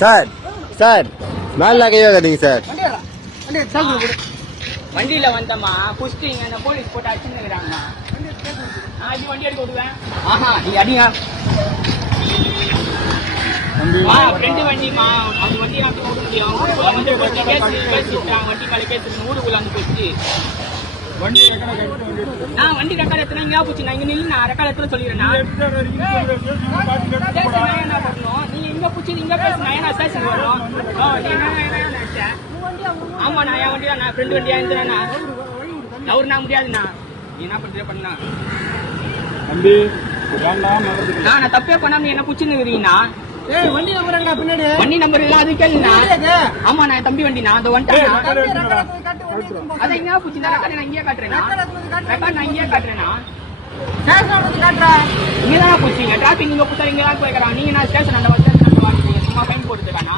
Sir sir மேல கையை வைக்காதீங்க சார். வண்டியில வந்தம்மா புஷ்டிங்க அந்த போலீஸ் போட்டு அடிச்சுன்னு நான் இது வண்டி எடுக்க விடுவேன். ஆஹா நீ அடிங்க ஃப்ரெண்டு வண்டிமா அந்த வண்டி நான் விட முடியும். வண்டி மேலே கேட்டு ஊருக்குள்ள வந்து போச்சு. நான் வண்டி ரெக்கார்ட் எத்தனை இங்கே போச்சு. நான் இங்க நின்று நான் ரெக்கார்ட் எத்தனை சொல்லிடுறேன். என்ன பண்ணணும் நீங்க இங்க பூச்சி இங்க பேச நான் என்ன ஸ்டேஷன் வரும். ஆமா நான் என் வண்டி தான் நான் ஃப்ரெண்டு வண்டியா இருந்தேன்னா அவரு நான் முடியாதுண்ணா. நீ என்ன பண்ற பண்ணா நான் தப்பே பண்ணாம என்ன பூச்சின்னு இருக்கிறீங்கண்ணா. வண்டி நம்பர் பின்னாடி வண்டி நம்பர் இல்ல அது கேளுண்ணா. ஆமா நான் தம்பி வண்டி நான் அந்த வந்துட்டேன். அதை எங்க பூச்சி ரெக்கார்ட் நான் இங்கே காட்டுறேன்னா ரெக்கார்ட் நான் இங்கே காட்டுறேன்னா இங்கதான் பூச்சிங்க டிராபிக் இங்க புத்தா இங்கதான் போய்க்கிறான். நீங்க நான் ஸ்டேஷன் அந்த சும்மா ஃபைன் போட்டுருக்கானா